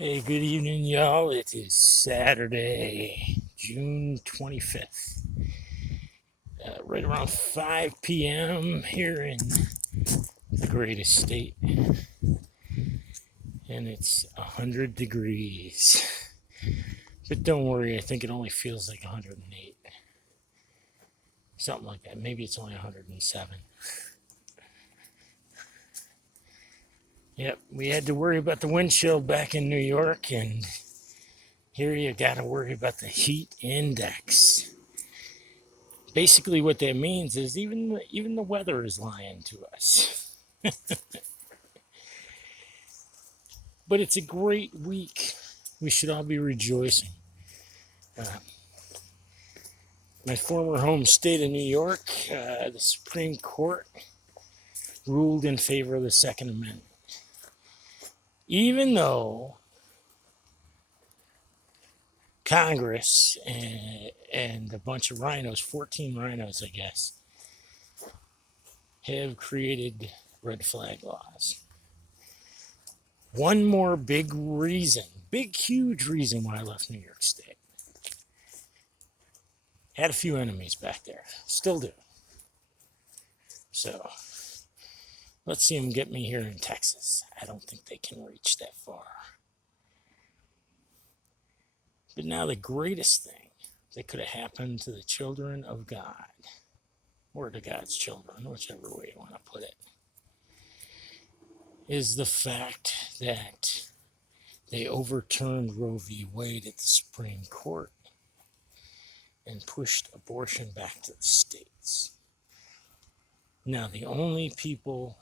Hey, good evening, y'all. It is Saturday, June 25th, right around 5 p.m. here in the greatest state, and it's 100 degrees. But don't worry, I think it only feels like 108, something like that. Maybe it's only 107. Yep, we had to worry about the wind chill back in New York, and here you got to worry about the heat index. Basically, what that means is even the weather is lying to us. But it's a great week. We should all be rejoicing. Uh, my former home state of New York, the Supreme Court ruled in favor of the Second Amendment. Even though Congress and a bunch of rhinos, 14 rhinos, I guess, have created red flag laws. One more big reason, big, huge reason why I left New York State. Had a few enemies back there, still do. So let's see them get me here in Texas. I don't think they can reach that far. But now the greatest thing that could have happened to the children of God, or to God's children, whichever way you want to put it, is the fact that they overturned Roe v. Wade at the Supreme Court and pushed abortion back to the states. Now, the only people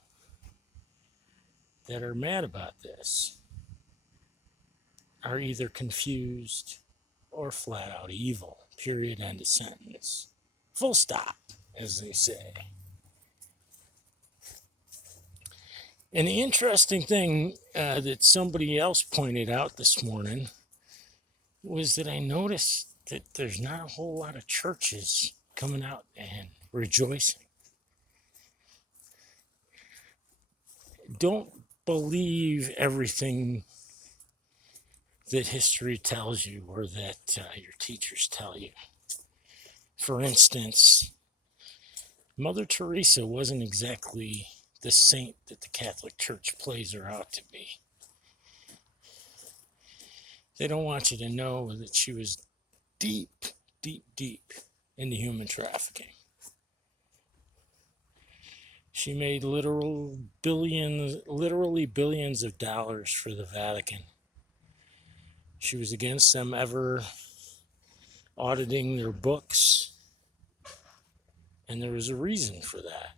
that are mad about this are either confused or flat out evil. Period. End of sentence. Full stop, as they say. And the interesting thing that somebody else pointed out this morning was that I noticed that there's not a whole lot of churches coming out and rejoicing. Don't believe everything that history tells you or that your teachers tell you. For instance, Mother Teresa wasn't exactly the saint that the Catholic Church plays her out to be. They don't want you to know that she was deep, deep, deep into human trafficking. She made literally billions of dollars for the Vatican. She was against them ever auditing their books, and there was a reason for that.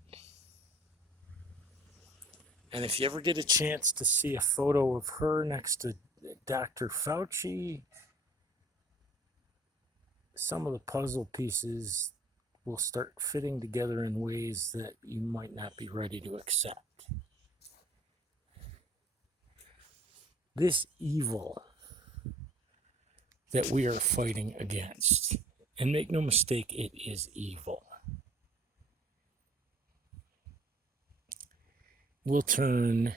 And if you ever get a chance to see a photo of her next to Dr. Fauci, some of the puzzle pieces will start fitting together in ways that you might not be ready to accept. This evil that we are fighting against, and make no mistake, it is evil, will turn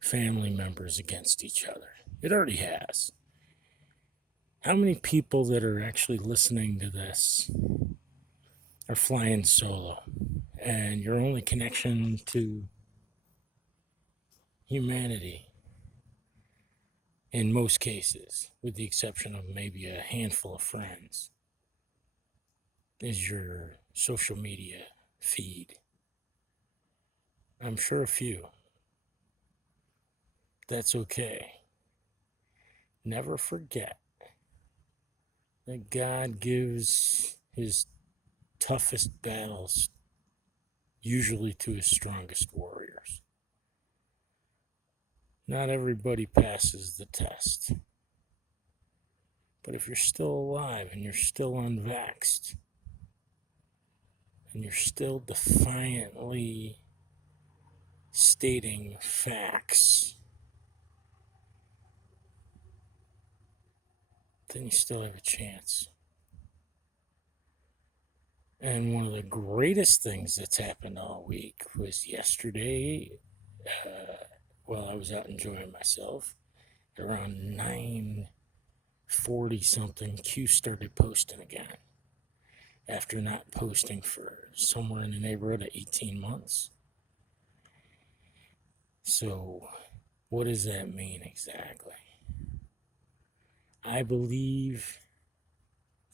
family members against each other. It already has. How many people that are actually listening to this are flying solo, and your only connection to humanity, in most cases, with the exception of maybe a handful of friends, is your social media feed? I'm sure a few. That's okay. Never forget that God gives his toughest battles usually to his strongest warriors. Not everybody passes the test. But if you're still alive and you're still unvaxxed and you're still defiantly stating facts, then you still have a chance. And one of the greatest things that's happened all week was yesterday, while I was out enjoying myself, around 9:40 something, Q started posting again after not posting for somewhere in the neighborhood of 18 months. So, what does that mean exactly? I believe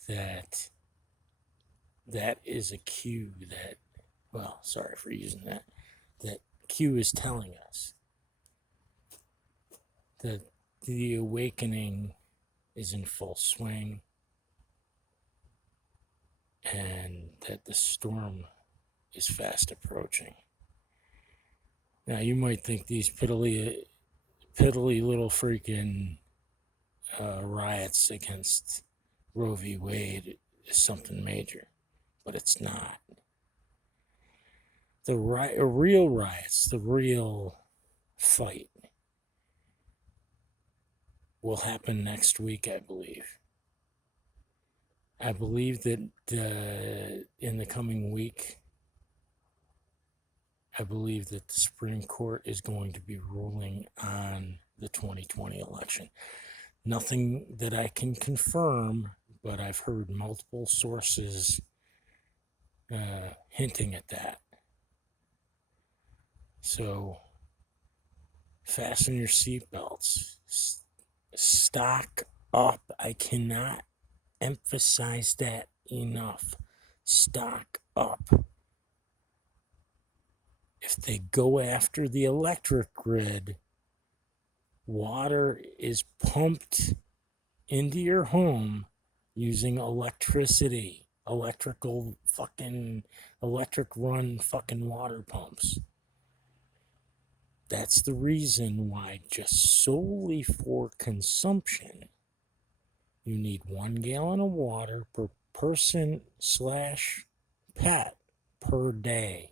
that that is a cue that, well, sorry for using that Q is telling us that the awakening is in full swing and that the storm is fast approaching. Now, you might think these piddly little freaking riots against Roe v. Wade is something major, but it's not. The real riots, the real fight, will happen next week, I believe. I believe that in the coming week, I believe that the Supreme Court is going to be ruling on the 2020 election. Nothing that I can confirm, but I've heard multiple sources hinting at that. So, fasten your seatbelts. Stock up. I cannot emphasize that enough. Stock up. If they go after the electric grid, water is pumped into your home using electricity, electric run fucking water pumps. That's the reason why, just solely for consumption, you need 1 gallon of water per person / pet per day.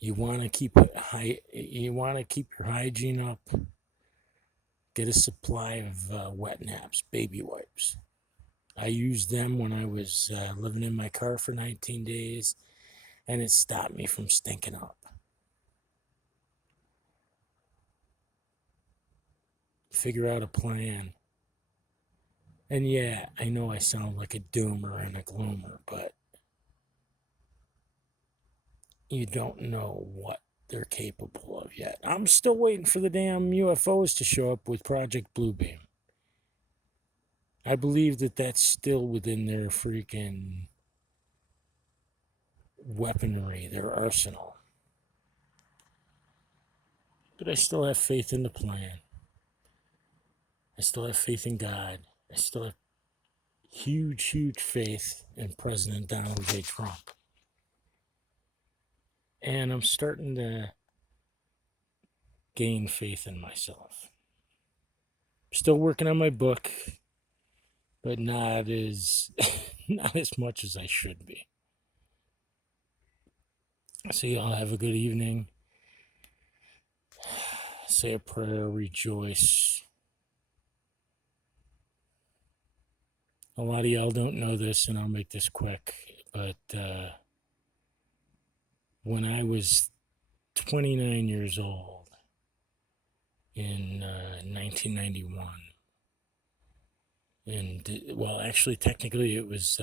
You want to keep your hygiene up. Get a supply of wet naps, baby wipes. I used them when I was living in my car for 19 days, and it stopped me from stinking up. Figure out a plan. And yeah, I know I sound like a doomer and a gloomer, but you don't know what they're capable of yet. I'm still waiting for the damn UFOs to show up with Project Bluebeam. I believe that that's still within their freaking weaponry, their arsenal. But I still have faith in the plan. I still have faith in God. I still have huge faith in President Donald J. Trump. And I'm starting to gain faith in myself. Still working on my book, but not as much as I should be. So y'all have a good evening. Say a prayer, rejoice. A lot of y'all don't know this, and I'll make this quick, but when I was 29 years old in 1991, and well, actually, technically, it was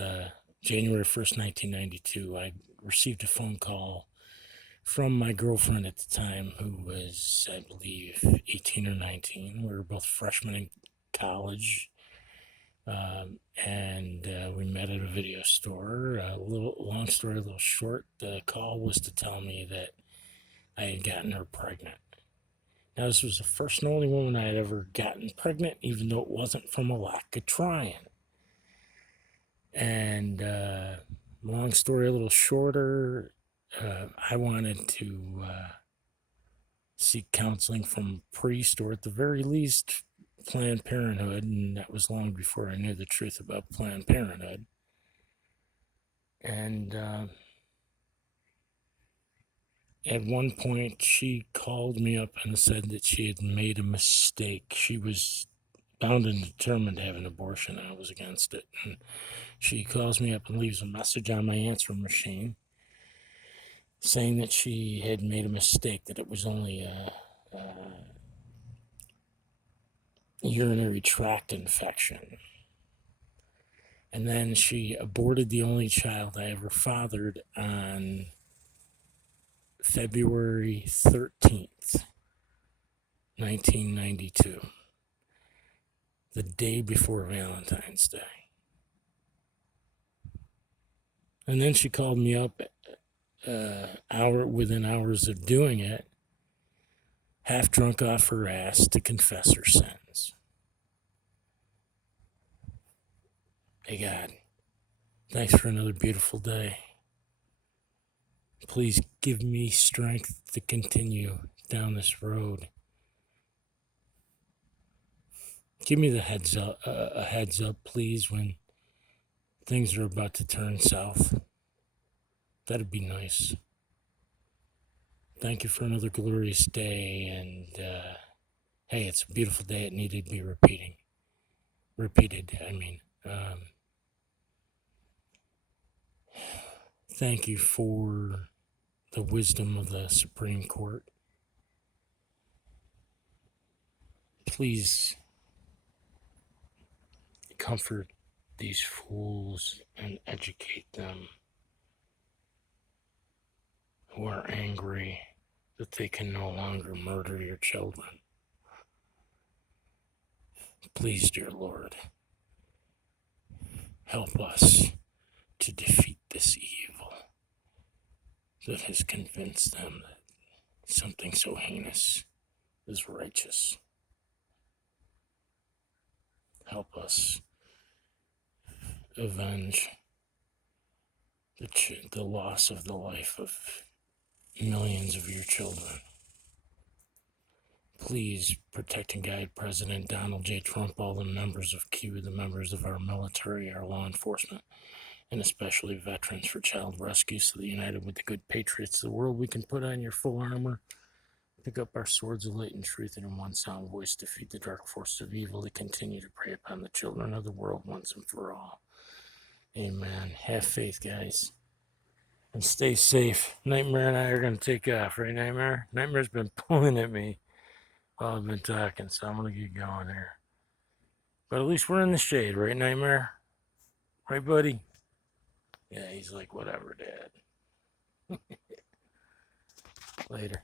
January 1st, 1992, I received a phone call from my girlfriend at the time, who was, I believe, 18 or 19. We were both freshmen in college. And we met at a video store. Long story, a little short. The call was to tell me that I had gotten her pregnant. Now, this was the first and only woman I had ever gotten pregnant, even though it wasn't from a lack of trying. And long story, a little shorter. I wanted to seek counseling from a priest, or at the very least, Planned Parenthood, and that was long before I knew the truth about Planned Parenthood. And at one point, she called me up and said that she had made a mistake. She was bound and determined to have an abortion. I was against it. And she calls me up and leaves a message on my answer machine saying that she had made a mistake, that it was only urinary tract infection. And then she aborted the only child I ever fathered on February 13th, 1992, the day before Valentine's Day. And then she called me up within hours of doing it, half drunk off her ass, to confess her sins. Hey God, thanks for another beautiful day. Please give me strength to continue down this road. Give me the heads up, a heads up, please, when things are about to turn south. That'd be nice. Thank you for another glorious day, and hey, it's a beautiful day. It needed to be repeated. Thank you for the wisdom of the Supreme Court. Please comfort these fools and educate them who are angry that they can no longer murder your children. Please, dear Lord, help us to defeat this evil that has convinced them that something so heinous is righteous. Help us avenge the loss of the life of millions of your children. Please protect and guide President Donald J. Trump, all the members of Q, the members of our military, our law enforcement, and especially veterans for child rescue, so that united with the good patriots of the world, we can put on your full armor, pick up our swords of light and truth, and in one sound voice defeat the dark forces of evil that continue to prey upon the children of the world once and for all. Amen. Have faith, guys. And stay safe. Nightmare and I are going to take off, right, Nightmare? Nightmare's been pulling at me while I've been talking, so I'm going to get going here. But at least we're in the shade, right, Nightmare? Right, buddy? Yeah, he's like, whatever, Dad. Later.